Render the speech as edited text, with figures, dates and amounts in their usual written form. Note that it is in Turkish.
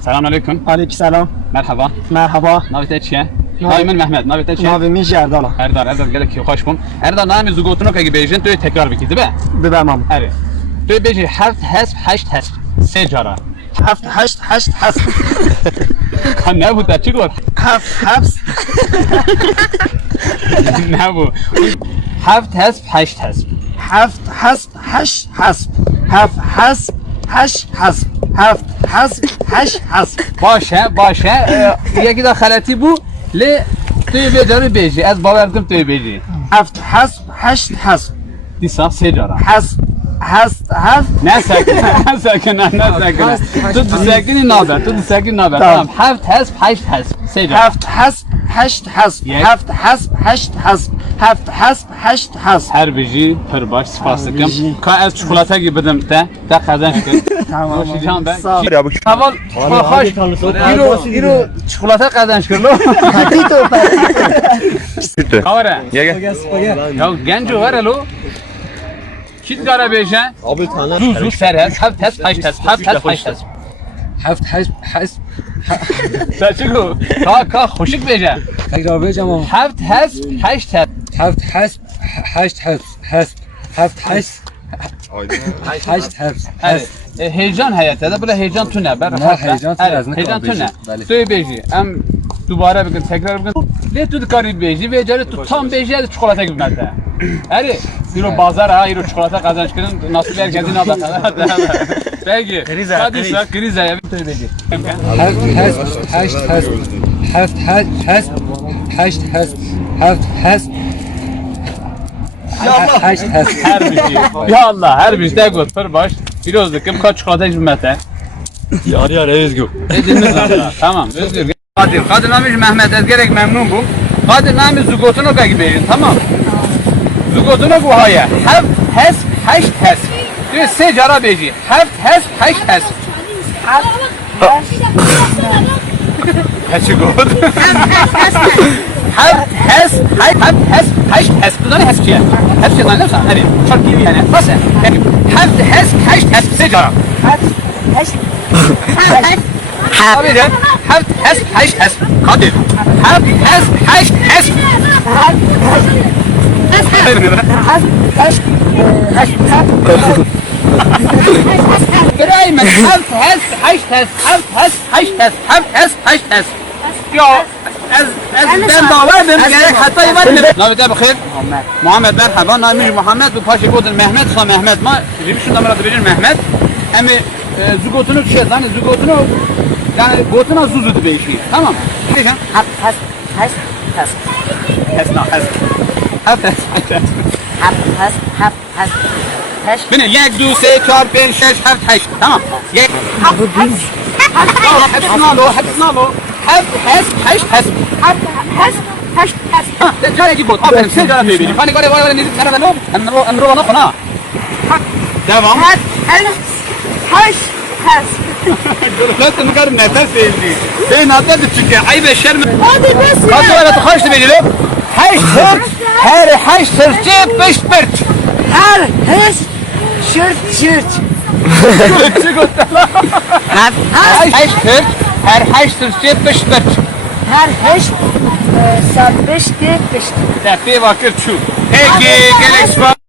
Selamünaleyküm. Aleykümselam. Merhaba. Merhaba. Navite çiye. Naimin Mehmet. Navite çiye. Navimiz Erdala. Erdar gelek ki hoş bum. Erdar nami zugotunu ki bejin tu tekrar biki değil mi? Bibemam. Eri. Tu beji heft hasb haşt hasb. Secara. Heft haşt hasb. Kan ne bu da çıkıyor? Heft. Ne bu? Heft hasb haşt hasb. Heft hasb haşt hasb. Heft hasb haşt hasb. Heft hasb haşt hasb. Başa. Yeki de halati bu. Le tu bejarı beji. Az baverdim tu beji. Heft hasb haşt hasb. Disa secara. Hasb. Ne sakin. Tu sakin naber. Tamam. Heft hasb haşt hasb. Secara. Heft hasb haşt hasb. Heft hasb haşt hasb. Heft hasb haşt hasb. Her beji per baş spaslıkım. beji. Ka az çikolata gibi dedim de kazanç kır. Tamam. Hoşçakalın ben. Sağ ol. Haval çikolata İro çikolata kazanç kır lo. Kavara. Gel. Ya genco var lo. Kit gara beje. Abi tanrım. Zuzu serhes. Heft hasb haşt hasb. Heft hasb haşt hasb. Heft hasb. Saçıko. Ka hoşik beje. Tekrar vereceğim ama. Heft hasb haşt hasb. Heft hasb haşt hasb. Heft hasb haşt hasb. Evet. Heyecan hayatı böyle heyecan tüne. Heyecan tüne, az ne Heyecan kadar tüne. beji. Söyle beji. Em dubara bir gün tekrar bir gün. Ne tu kari beji ve cari tu tam beji ya çikolata gibi mezde. Eri. Euro bazar ha, euro çikolata kazanç kırın. Nasıl bir gezin adı. Peki. Krize ya. Söyle beji. Heft hasb haşt hasb. Heft hasb haşt hasb. Heft hasb haşt hasb. Her bir şey. Ya Allah her bir şey gut per baş. Biraz kim kaç çikolata hizmete. Yar Özgür. Ediniz Allah. Tamam. Özgür. Kadir namiz Mehmet Ezgerek memnun bu. Kadir namiz zugotunu ka gibi tamam. Zugotunu bu haya. Heft hasb haşt hasb. Diyor secara beji. Heft hasb haşt hasb. Kaçı god. Heft hasb haşt hasb. Bu da ne hasbiye? Hasbiye ne olsa? Hadi. Çok iyi yani. Nasıl? Yani heft hasb haşt hasb secara. Abi de heft hasb haşt hasb. Kadir. Heft hasb haşt hasb. برأيك هف حشت هس يا ben bağlardım gerek hatta yemedim. Nabite bakayım. Muhammed merhaba. Namiş Muhammed bu paşa kodun Mehmet sa Mehmet ma. Ribi şundan bana verir Mehmet. Emi zugotunu şey yani zugotunu yani gotuna zuzudu bir şey. Tamam. Diyeceğim. Beni yek du se çar ben şeş heft haş. Tamam. Yek. Hepsini alo. Heft haş. Cana ki bot. Aferin sen cana bebeğim. Hani gari var ne sana ne? Emro bana kana. Devam. Nasıl mı karım nefes sevdi. Ben hatta çıkıyor. Ay beşer mi? Hadi bas ya. Hadi öyle tıkaçtı beni lo. Her haş sırtı beş pırt. Her hız şırt. Haş sırt. Her haş sırtı beş pırt. Her hız sabış. Defi vakit şu. Peki, gerek var.